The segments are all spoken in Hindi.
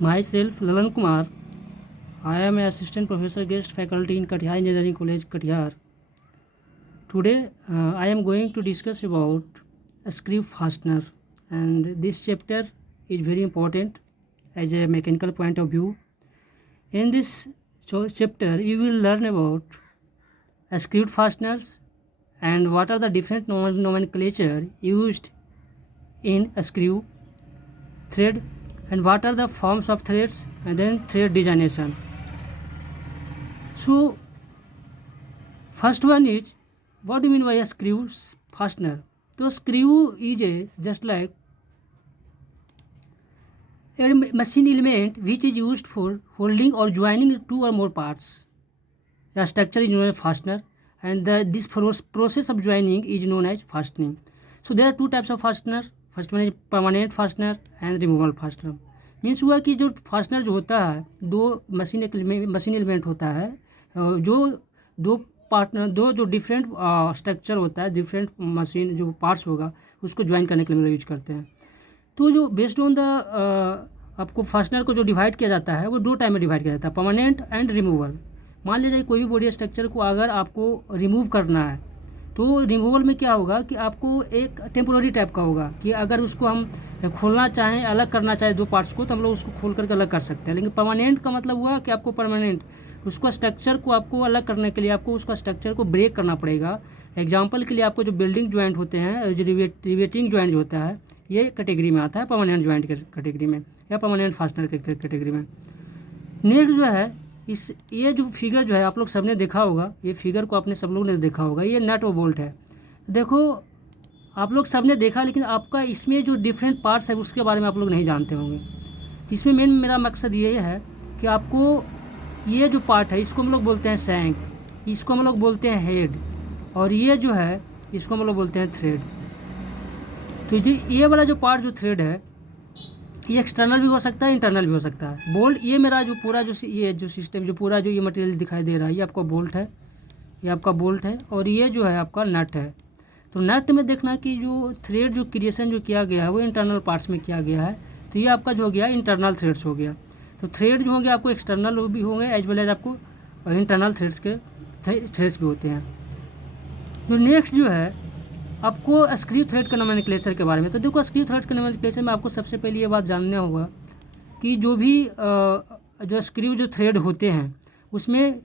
Myself, Lalan Kumar. I am an assistant professor guest faculty in Katihar Engineering College, Katihar. Today, I am going to discuss about a screw fastener, and this chapter is very important as a mechanical point of view. In this chapter, you will learn about screw fasteners and what are the different nomenclature used in a screw thread and what are the forms of threads and then thread designation. So first one is, what do you mean by a screw fastener? So screw is just like a machine element which is used for holding or joining two or more parts. The structure is known as fastener, and this process of joining is known as fastening. So there are two types of fastener. First one is permanent fastener and removal fastener. Means हुआ कि जो फास्टनर जो होता है दो मशीन एलिमेंट होता है, जो दो पार्टनर दो जो डिफरेंट स्ट्रक्चर होता है, डिफरेंट मशीन जो पार्ट्स होगा उसको ज्वाइन करने के लिए यूज करते हैं. तो जो बेस्ड ऑन द आपको फास्टनर को जो डिवाइड किया जाता है वो दो टाइम में डिवाइड किया जाता है, परमानेंट एंड रिमूवल. मान लीजिए कोई भी बॉडी स्ट्रक्चर को अगर आपको रिमूव करना है तो रिमूवल में क्या होगा कि आपको एक टेम्पोररी टाइप का होगा कि अगर उसको हम खोलना चाहें, अलग करना चाहें दो पार्ट्स को, तो हम लोग उसको खोल करके अलग कर सकते हैं. लेकिन परमानेंट का मतलब हुआ कि आपको परमानेंट उसको स्ट्रक्चर को आपको अलग करने के लिए आपको उसका स्ट्रक्चर को ब्रेक करना पड़ेगा. एग्जाम्पल के लिए आपको जो बिल्डिंग ज्वाइंट होते हैं, जो रिवेटिंग ज्वाइंट जो होता है, ये कैटेगरी में आता है, परमानेंट ज्वाइंट के कैटेगरी में या परमानेंट फास्टनर के कैटेगरी में. नेक्स्ट जो है ये जो फिगर जो है आप लोग सबने देखा होगा, ये फिगर को आपने सब लोग ने देखा होगा, ये नट और बोल्ट है. देखो आप लोग सबने देखा, लेकिन आपका इसमें जो डिफरेंट पार्ट्स है उसके बारे में आप लोग नहीं जानते होंगे. तो इसमें मेन मेरा मकसद ये है कि आपको ये जो पार्ट है इसको हम लोग बोलते हैं शैंक, इसको हम लोग बोलते हैं हेड, और ये जो है इसको हम लोग बोलते हैं थ्रेड. तो ये वाला जो पार्ट जो थ्रेड है ये एक्सटर्नल भी हो सकता है, इंटरनल भी हो सकता है. बोल्ट ये मेरा जो पूरा ये जो सिस्टम जो पूरा जो ये मटेरियल दिखाई दे रहा है ये आपका बोल्ट है, ये आपका बोल्ट है, और ये जो है आपका नट है. तो नट में देखना कि जो थ्रेड जो क्रिएशन जो किया गया है वो इंटरनल पार्ट्स में किया गया है. तो ये आपका जो हो गया इंटरनल थ्रेड्स हो गया. तो थ्रेड जो हो गया आपको एक्सटर्नल भी होंगे एज वेल एज आपको इंटरनल थ्रेड्स भी होते हैं. तो नेक्स्ट जो है आपको स्क्रू थ्रेड का नोमेनक्लेचर के बारे में. तो देखो स्क्रू थ्रेड के नोमेनक्लेचर में आपको सबसे पहले ये बात जानना होगा कि जो भी जो स्क्रू जो थ्रेड होते हैं उसमें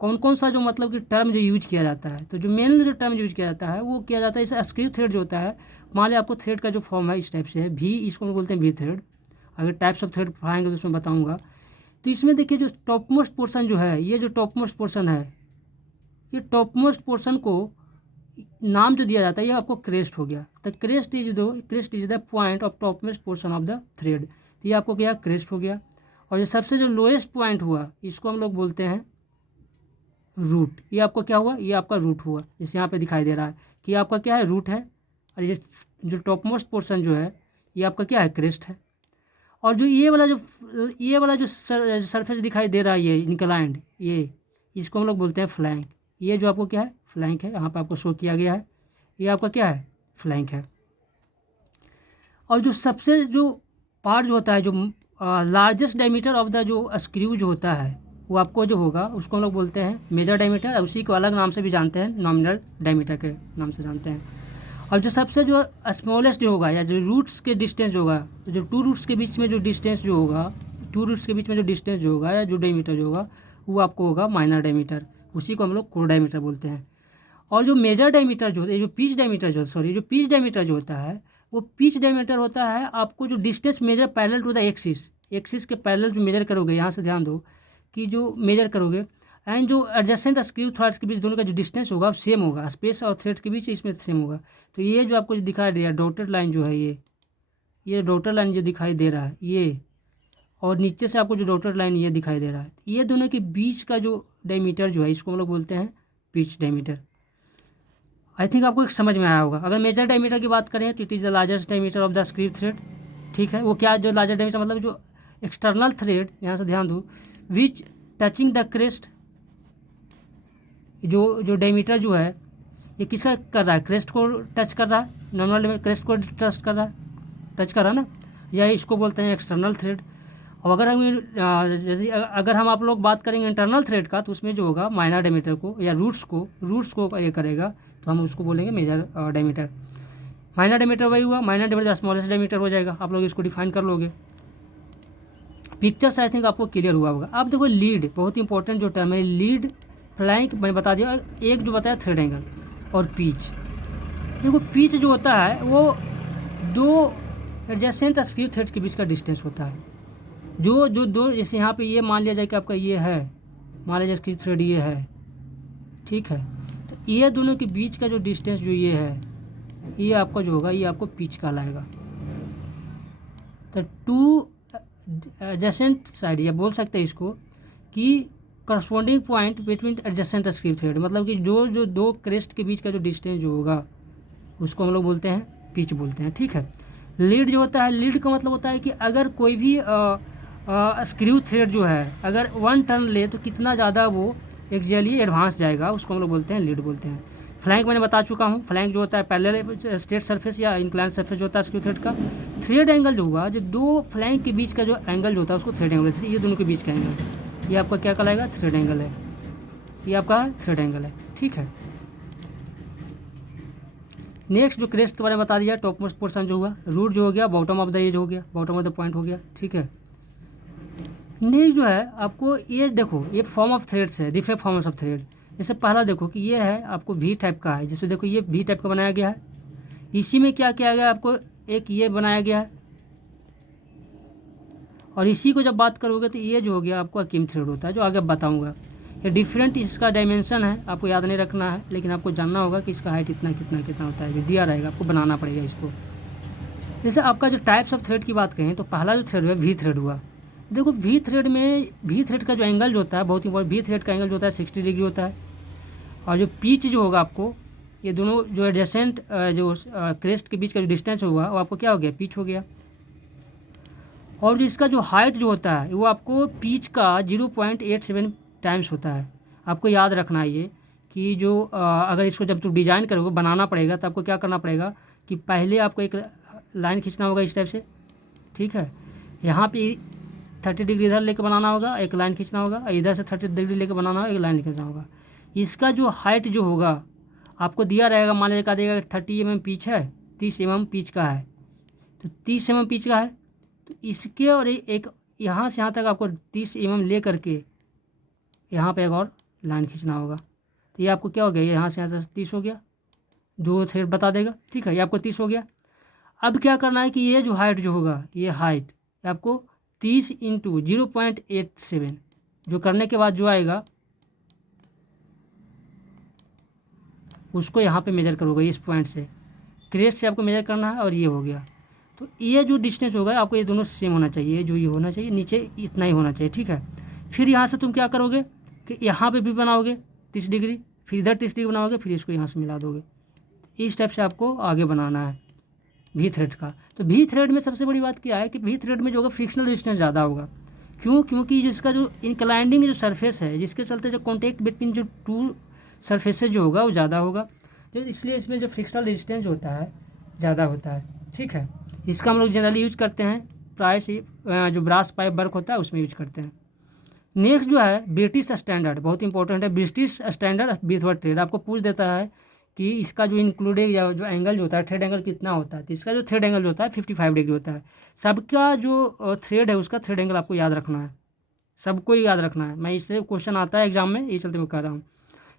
कौन कौन सा जो मतलब कि टर्म जो यूज किया जाता है. तो जो मेन जो टर्म यूज किया जाता है वो किया जाता है इस स्क्रू थ्रेड जो होता है. मान लिया आपको थ्रेड का जो फॉर्म है इस टाइप से है भी, इसको बोलते हैं भी थ्रेड. अगर टाइप्स ऑफ थ्रेड पढ़ाएंगे तो उसमें बताऊँगा. तो इसमें देखिए जो टॉप मोस्ट पोर्सन जो है, ये जो टॉप मोस्ट पोर्सन है, ये टॉप मोस्ट पोर्सन को नाम जो दिया जाता है ये आपको क्रेस्ट हो गया. The crest is the point of top most portion of the thread. तो ये आपको क्या क्रेस्ट हो गया. और ये सबसे जो लोएस्ट पॉइंट हुआ इसको हम लोग बोलते हैं रूट. ये आपको क्या हुआ, ये आपका रूट हुआ. जैसे यहाँ पे दिखाई दे रहा है कि आपका क्या है, रूट है, और ये जो टॉप मोस्ट पोर्शन जो है ये आपका क्या है, क्रेस्ट है. और जो ये वाला जो सरफेस दिखाई दे रहा है ये इंक्लाइंड, ये इसको हम लोग बोलते हैं फ्लैंक. ये जो आपको क्या है, फ्लैंक है, यहाँ पे आपको शो किया गया है, ये आपका क्या है, फ्लैंक है. और जो सबसे जो पार्ट जो होता है जो लार्जेस्ट डायमीटर ऑफ द जो स्क्रू जो होता है वो आपको जो होगा उसको हम लोग बोलते हैं मेजर डायमीटर, और उसी को अलग नाम से भी जानते हैं, नॉमिनल डायमीटर के नाम से जानते हैं. और जो सबसे जो स्मॉलेस्ट जो होगा या जो रूट्स के डिस्टेंस होगा, जो टू रूट्स के बीच में जो डिस्टेंस जो होगा, टू रूट्स के बीच में जो डिस्टेंस जो होगा या जो डायमीटर जो होगा वो आपको होगा माइनर डायमीटर, उसी को हम लोग कोर डायमीटर बोलते हैं. और जो मेजर डायमीटर जो जो पिच डायमीटर जो होता है वो पिच डायमीटर होता है आपको जो distance measure parallel to the axis के पैरेलल जो मेजर करोगे, यहाँ से ध्यान दो कि जो मेजर करोगे एंड जो एडजेसेंट स्क्रू थ्रेड्स के बीच दोनों का जो डिस्टेंस होगा सेम होगा, स्पेस और थ्रेड के बीच इसमें सेम होगा. तो ये जो आपको जो दिखाई दे रहा है डॉटेड लाइन जो है ये डॉटेड लाइन जो दिखाई दे रहा है ये, और नीचे से आपको जो डॉटेड लाइन ये दिखाई दे रहा है, ये दोनों के बीच का जो डायमीटर जो है इसको हम लोग बोलते हैं पिच डायमीटर. आई थिंक आपको एक समझ में आया होगा. अगर मेजर डायमीटर की बात करें तो it is the largest diameter of the screw thread. ठीक है, वो क्या जो लार्जेस्ट डायमीटर मतलब जो एक्सटर्नल थ्रेड, यहाँ से ध्यान दो, विच टचिंग द क्रेस्ट, जो डायमीटर जो है ये किसका कर रहा है, क्रेस्ट को टच कर रहा है, नॉर्मल क्रेस्ट को टच कर रहा है ना, या इसको बोलते हैं एक्सटर्नल थ्रेड. और अगर हम जैसे अगर हम आप लोग बात करेंगे इंटरनल थ्रेड का, तो उसमें जो होगा माइनर डायमीटर को या रूट्स को ये करेगा, तो हम उसको बोलेंगे मेजर डायमीटर। माइनर डायमीटर वही हुआ, माइनर डायमीटर स्मॉलेस्ट डायमीटर हो जाएगा। आप लोग इसको डिफाइन कर लोगे। पिक्चर्स आई थिंक आपको क्लियर हुआ होगा। अब देखो लीड, बहुत इंपॉर्टेंट जो टर्म है लीड, फ्लैंक मैंने बता दिया, एक जो बताया थ्रेड एंगल और पीच। देखो पीच जो होता है वो दो एडजेसेंट स्क्रू थ्रेड्स के बीच का डिस्टेंस होता है। जो जो दो, जैसे यहाँ पे ये मान लिया जाए कि आपका ये है, मान लिया जाए स्क्रू थ्रेड ये है, ठीक है, तो ये दोनों के बीच का जो डिस्टेंस जो ये है, ये आपका जो होगा ये आपको पिच कहलाएगा। तो टू एडजेसेंट साइड, या बोल सकते हैं इसको कि corresponding point between adjacent screw thread, मतलब कि जो जो दो क्रेस्ट के बीच का जो डिस्टेंस जो होगा उसको हम लोग बोलते हैं पिच बोलते हैं, ठीक है। लीड जो होता है, लीड का मतलब होता है कि अगर कोई भी स्क्रू थ्रेड जो है अगर 1 टर्न ले तो कितना ज़्यादा वो एक्सियली एडवांस जाएगा, उसको हम लोग बोलते हैं लीड बोलते हैं। फ्लैंक मैंने बता चुका हूँ, फ्लैंक जो होता है पैरेलल स्ट्रेट सरफेस या इंक्लाइन सरफेस जो होता है स्क्रू थ्रेड का। थ्रेड एंगल जो हुआ, जो दो फ्लैंक के बीच का जो एंगल जो होता है उसको थ्रेड एंगल, ये दोनों के बीच का एंगल, ये आपका क्या कहलाएगा, थ्रेड एंगल है, ये आपका थ्रेड एंगल है, ठीक है। नेक्स्ट जो क्रेस्ट के बारे में बता दिया, टॉप मोस्ट पोर्शन जो हुआ, रूट जो हो गया, बॉटम ऑफ द एज हो गया, बॉटम ऑफ द पॉइंट हो गया, ठीक है। नेक्स्ट जो है आपको ये देखो, ये फॉर्म ऑफ थ्रेड्स है, डिफरेंट फॉर्म्स ऑफ थ्रेड। जैसे पहला देखो कि ये है आपको वी टाइप का है, जैसे देखो ये वी टाइप का बनाया गया है। इसी में क्या किया गया आपको, एक ये बनाया गया है, और इसी को जब बात करोगे तो ये जो हो गया आपको अकीम थ्रेड होता है, जो आगे बताऊंगा। ये डिफरेंट इसका डायमेंशन है, आपको याद नहीं रखना है, लेकिन आपको जानना होगा कि इसका हाइट इतना कितना कितना होता है, जो दिया रहेगा आपको बनाना पड़ेगा इसको। जैसे आपका जो टाइप्स ऑफ थ्रेड की बात करें तो पहला जो थ्रेड है वी थ्रेड हुआ। देखो वी थ्रेड में, वी थ्रेड का जो एंगल जो होता है बहुत इंपॉर्टेंट, वी थ्रेड का एंगल जो होता है 60 डिग्री होता है। और जो पिच जो होगा आपको, ये दोनों जो एडजेसेंट जो क्रेस्ट के बीच का जो डिस्टेंस होगा वो आपको क्या हो गया, पिच हो गया। और जो इसका जो हाइट जो होता है वो आपको पिच का 0.87 टाइम्स होता है। आपको याद रखना है ये कि जो अगर इसको जब तुम डिज़ाइन करोगे, बनाना पड़ेगा, तो आपको क्या करना पड़ेगा कि पहले आपको एक लाइन खींचना होगा इस टाइप से, ठीक है। यहाँ पे 30 डिग्री इधर लेके बनाना होगा, एक लाइन खींचना होगा, इधर से 30 डिग्री लेके बनाना होगा, एक लाइन खींचना होगा। इसका जो हाइट जो होगा आपको दिया रहेगा, मान लीजिए देगा 30 mm पिच है, 30 mm पिच का है, तो 30 mm पिच का है, तो इसके और एक यहाँ से यहाँ तक आपको 30 mm ले करके यहाँ पे एक और लाइन खींचना होगा। तो ये आपको क्या हो गया, ये यहाँ से 30 हो गया, दो थ्रेड बता देगा, ठीक है, ये आपको 30 हो गया। अब क्या करना है कि ये जो हाइट जो होगा, ये हाइट आपको 30 इंटू 0.87 जो करने के बाद जो आएगा उसको यहाँ पे मेजर करोगे इस पॉइंट से, क्रेस्ट से आपको मेजर करना है, और ये हो गया। तो ये जो डिस्टेंस होगा आपको ये दोनों सेम होना चाहिए, जो ये होना चाहिए नीचे इतना ही होना चाहिए, ठीक है। फिर यहाँ से तुम क्या करोगे कि यहाँ पे भी बनाओगे 30 डिग्री, फिर इधर 30 डिग्री बनाओगे, फिर इसको यहाँ से मिला दोगे। इस टाइप से आपको आगे बनाना है वी थ्रेड का। तो वी थ्रेड में सबसे बड़ी बात क्या है कि वी थ्रेड में जो होगा फ्रिक्शनल डिस्टेंस ज़्यादा होगा। क्यों? क्योंकि जिसका जो इंक्लाइंडिंग जो सरफेस है, जिसके चलते जो कॉन्टेक्ट बिटवीन जो टू सरफेसेज जो होगा वो ज़्यादा होगा, तो इसलिए इसमें जो फ्रिक्शनल डिस्टेंस होता है ज़्यादा होता है, ठीक है। इसका हम लोग जनरली यूज करते हैं प्राय से जो ब्रास पाइप वर्क होता है उसमें यूज करते हैं। नेक्स्ट जो है ब्रिटिश स्टैंडर्ड, बहुत इंपॉर्टेंट है। ब्रिटिश स्टैंडर्ड विथवर्ड थ्रेड आपको पूछ देता है कि इसका जो इंक्लूडेड या जो एंगल जो होता है थ्रेड एंगल कितना होता है, तो इसका जो थ्रेड एंगल जो होता है 55 डिग्री होता है। सबका जो थ्रेड है उसका थ्रेड एंगल आपको याद रखना है, सबको याद रखना है। मैं इससे क्वेश्चन आता है एग्जाम में, ये चलते मैं कह रहा हूँ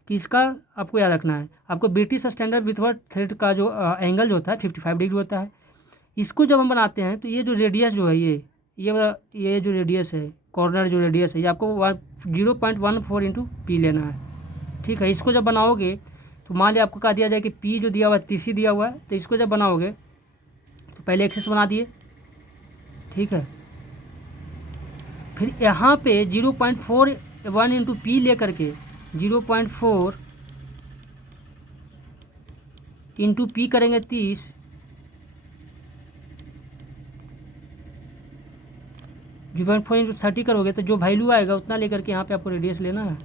कि इसका आपको याद रखना है। आपको ब्रिटिश स्टैंडर्ड विथवर्ड थ्रेड का जो एंगल जो होता है 55 डिग्री होता है। इसको जब हम बनाते हैं तो ये जो रेडियस जो है ये जो रेडियस है, कॉर्नर जो रेडियस है, ये आपको 0.14 इंटू पी लेना है, ठीक है। इसको जब बनाओगे तो मान लिया आपको कहा दिया जाए कि पी जो दिया हुआ है 30 दिया हुआ है, तो इसको जब बनाओगे तो पहले एक्सेस बना दिए, ठीक है। फिर यहाँ पे 0.41 इंटू पी ले करके 0.4 इंटू पी करेंगे 30, जो 0.4 इंटू 30 करोगे तो जो वैल्यू आएगा उतना लेकर के यहाँ पे आपको रेडियस लेना है,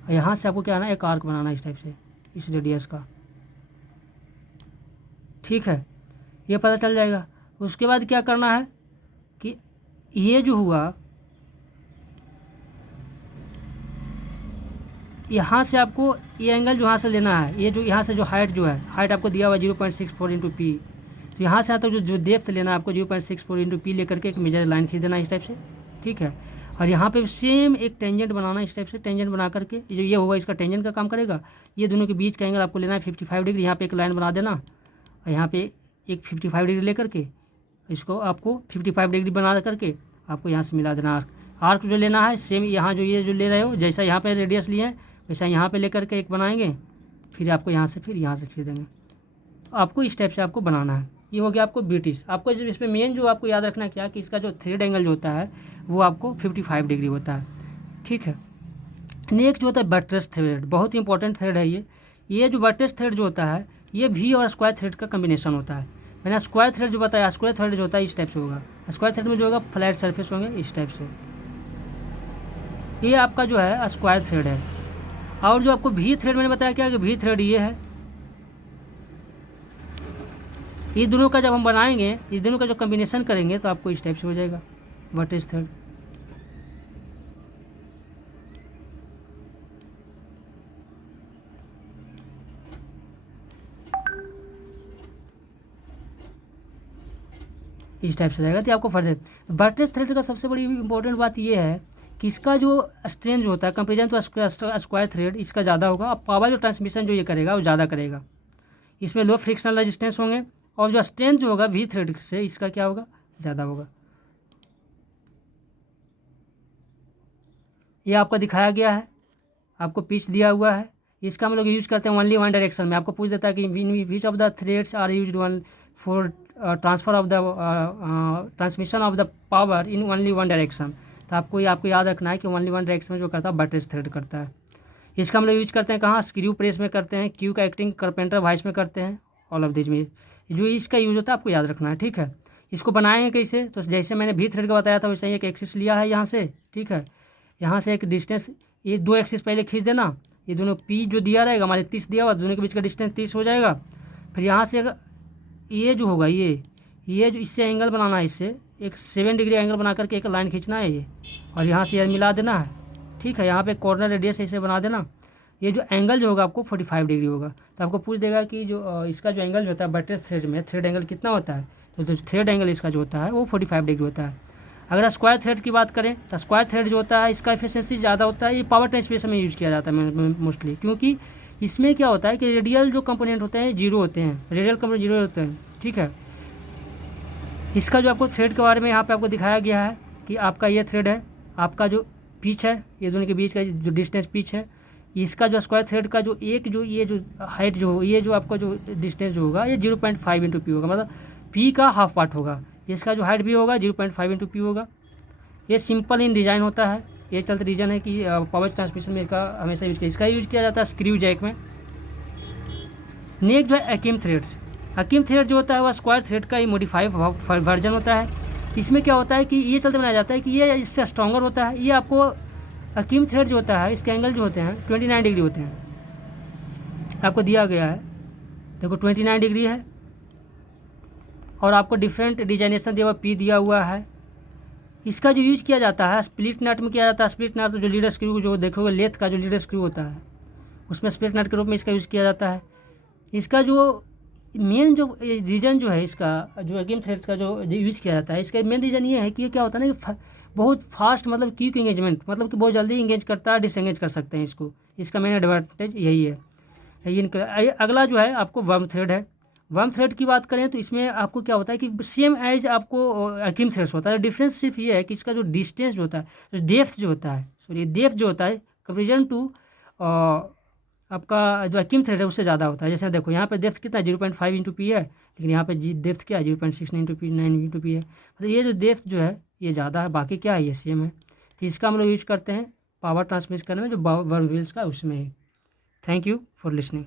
और यहाँ से आपको क्या आना है, एक आर्क बनाना है इस टाइप से, इस रेडियस का, ठीक है। ये पता चल जाएगा। उसके बाद क्या करना है कि ये जो हुआ, यहाँ से आपको ये एंगल जो यहाँ से लेना है, ये जो यहाँ से जो हाइट जो है, हाइट आपको दिया हुआ 0.64 इंटू पी, तो यहाँ से आता जो डेप्थ लेना है आपको 0.64 इंटू पी लेकर के एक मेजर लाइन खींच देना इस टाइप से, ठीक है। और यहाँ पे सेम एक टेंजेंट बनाना इस टाइप से, टेंजेंट बना करके जो ये होगा इसका टेंजेंट का काम करेगा। ये दोनों के बीच का एंगल आपको लेना है 55 डिग्री, यहाँ पे एक लाइन बना देना और यहाँ पे एक 55 डिग्री लेकर के इसको आपको 55 डिग्री बना करके आपको यहाँ से मिला देना आर्क। आर्क जो लेना है सेम यहाँ जो ये जो ले रहे हो, जैसा यहाँ पे रेडियस लिए हैं वैसा यहाँ पे लेकर के एक बनाएंगे, फिर आपको यहाँ से खींचेंगे। आपको इस टाइप से आपको बनाना है। ये हो गया आपको ब्रिटिश। आपको जो इसमें मेन जो आपको याद रखना क्या कि इसका जो थ्रेड एंगल जो होता है वो आपको 55 डिग्री होता है, ठीक है। नेक्स्ट जो होता है बट्रेस थ्रेड, बहुत ही इंपॉर्टेंट थ्रेड है ये जो बट्रेस थ्रेड जो होता है ये वी और स्क्वायर थ्रेड का कम्बिनेशन होता है। मैंने स्क्वायर थ्रेड जो बताया, स्क्वायर थ्रेड जो होता है इस टाइप से होगा। स्क्वायर थ्रेड में जो होगा फ्लैट सरफेस होंगे इस टाइप से, ये आपका जो है स्क्वायर थ्रेड है। और जो आपको वी थ्रेड मैंने बताया क्या कि वी थ्रेड ये है। ये दोनों का जब हम बनाएंगे, इस दोनों का जो कम्बिनेशन करेंगे तो आपको इस टाइप से हो जाएगा बट्रेस थ्रेड। इस टाइप से जाएगा तो आपको फर्दर बट्रेस थ्रेड का सबसे बड़ी इंपॉर्टेंट बात ये है कि इसका जो स्ट्रेंथ जो होता है कंपेरिजन टू स्क्वायर थ्रेड इसका ज़्यादा होगा। अब पावर जो ट्रांसमिशन जो ये करेगा वो ज़्यादा करेगा। इसमें लो फ्रिक्शनल रेजिस्टेंस होंगे और जो स्ट्रेंथ जो होगा वी थ्रेड से इसका क्या होगा, ज़्यादा होगा। ये आपको दिखाया गया है, आपको पिच दिया हुआ है। इसका हम लोग यूज करते हैं ओनली वन डायरेक्शन में। आपको पूछ देता है कि which of the threads are used one for transfer of the transmission of the power in only one direction. तो आपको याद रखना है कि ओनली वन डायरेक्शन में जो करता है बट्रेस थ्रेड करता है। इसका हम लोग यूज करते हैं कहाँ, स्क्रू प्रेस में करते हैं, क्यू का एक्टिंग कारपेंटर वाइस में करते हैं, ऑल ऑफ दिस में जो इसका यूज होता है आपको याद रखना है, ठीक है। इसको बनाएंगे कैसे, तो जैसे मैंने वी थ्रेड का बताया था वैसे ही एक एक्सिस लिया है यहाँ से, ठीक है। यहाँ से एक डिस्टेंस, ये दो एक्सिस पहले खींच देना, ये दोनों पी जो दिया रहेगा हमारे 30 दिया हुआ, दोनों के बीच का डिस्टेंस 30 हो जाएगा। फिर यहाँ से ये जो होगा ये जो इससे एंगल बनाना है, इससे एक 7 डिग्री एंगल बना करके एक लाइन खींचना है ये, और यहाँ से मिला देना है, ठीक है। यहाँ पे कॉर्नर रेडियस ऐसे बना देना। ये जो एंगल जो होगा आपको 45 डिग्री होगा। तो आपको पूछ देगा कि जो इसका जो एंगल जो होता है बट्रेस थ्रेड में थ्रेड एंगल कितना होता है, तो जो थ्रेड एंगल इसका जो होता है वो 45 डिग्री होता है। अगर स्क्वायर थ्रेड की बात करें तो स्क्वायर थ्रेड जो होता है इसका एफिशिएंसी ज़्यादा होता है। ये पावर ट्रांसमिशन में यूज़ किया जाता है मोस्टली, क्योंकि इसमें क्या होता है कि रेडियल जो कंपोनेंट होते हैं जीरो होते हैं, रेडियल कंपोनेंट जीरो होते हैं, ठीक है। इसका जो आपको थ्रेड के बारे में यहाँ पे आपको दिखाया गया है कि आपका ये थ्रेड है, आपका जो पिच है, ये दोनों के बीच का जो डिस्टेंस पिच है, इसका जो स्क्वायर थ्रेड का जो ये जो हाइट जो ये जो आपका जो डिस्टेंस जो होगा ये 0.5 इंटू पी होगा, मतलब पी का हाफ पार्ट होगा। इसका जो हाइट भी होगा 0.5 इंटू पी होगा। ये सिंपल इन डिज़ाइन होता है, ये चलते रीजन है कि पावर ट्रांसमिशन में इसका हमेशा यूज किया, इसका यूज किया जाता है स्क्रू जैक में। नेक्स्ट जो है अकीम थ्रेड्स। अकीम थ्रेड जो होता है वह स्क्वायर थ्रेड का ही मॉडिफाइड वर्जन होता है। इसमें क्या होता है कि ये चलते बनाया जाता है कि ये इससे स्ट्रॉन्गर होता है। ये आपको अकीम थ्रेड जो होता है इसके एंगल जो होते हैं 29 डिग्री होते हैं, आपको दिया गया है, देखो 29 डिग्री है। और आपको डिफरेंट डिजाइनेशन दिया हुआ पी दिया हुआ है। इसका जो यूज़ किया जाता है स्प्लिट नट में किया जाता है। स्प्लिट नट जो लीडर स्क्रू जो देखोगे लेथ का जो लीडर स्क्रू होता है उसमें स्प्लिट नट के रूप में इसका यूज़ किया जाता है। इसका जो मेन जो रीज़न जो है इसका जो अकीम थ्रेड्स का जो यूज़ किया जाता है, इसका मेन रीज़न ये है कि ये क्या होता है ना कि बहुत फास्ट मतलब क्विक इंगेजमेंट, मतलब कि बहुत जल्दी इंगेज करता है, डिसएंगेज कर सकते हैं इसको। इसका मेन एडवांटेज यही है। अगला जो है आपको वर्म थ्रेड है। वर्म थ्रेड की बात करें तो इसमें आपको क्या होता है कि सेम एज आपको अकीम थ्रेड्स होता है। डिफरेंस सिर्फ ये है कि इसका जो डिस्टेंस जो होता है, डेप्थ जो होता है, सॉरी डेप्थ जो होता है कंपेरिजन टू आपका जो अकीम थ्रेड है उससे ज़्यादा होता है। जैसे देखो यहाँ पे डेप्थ कितना है 0.5 इंटू पी है, लेकिन यहाँ पे डेप्थ क्या है 0.69 इंटू पी 9 इंटू पी है। मतलब ये जो डेप्थ जो है ये ज़्यादा है, बाकी क्या है ये सेम है। तो इसका हम लोग यूज करते हैं पावर ट्रांसमिट करने में जो वर्म व्हील्स का उसमें है। Thank you for listening.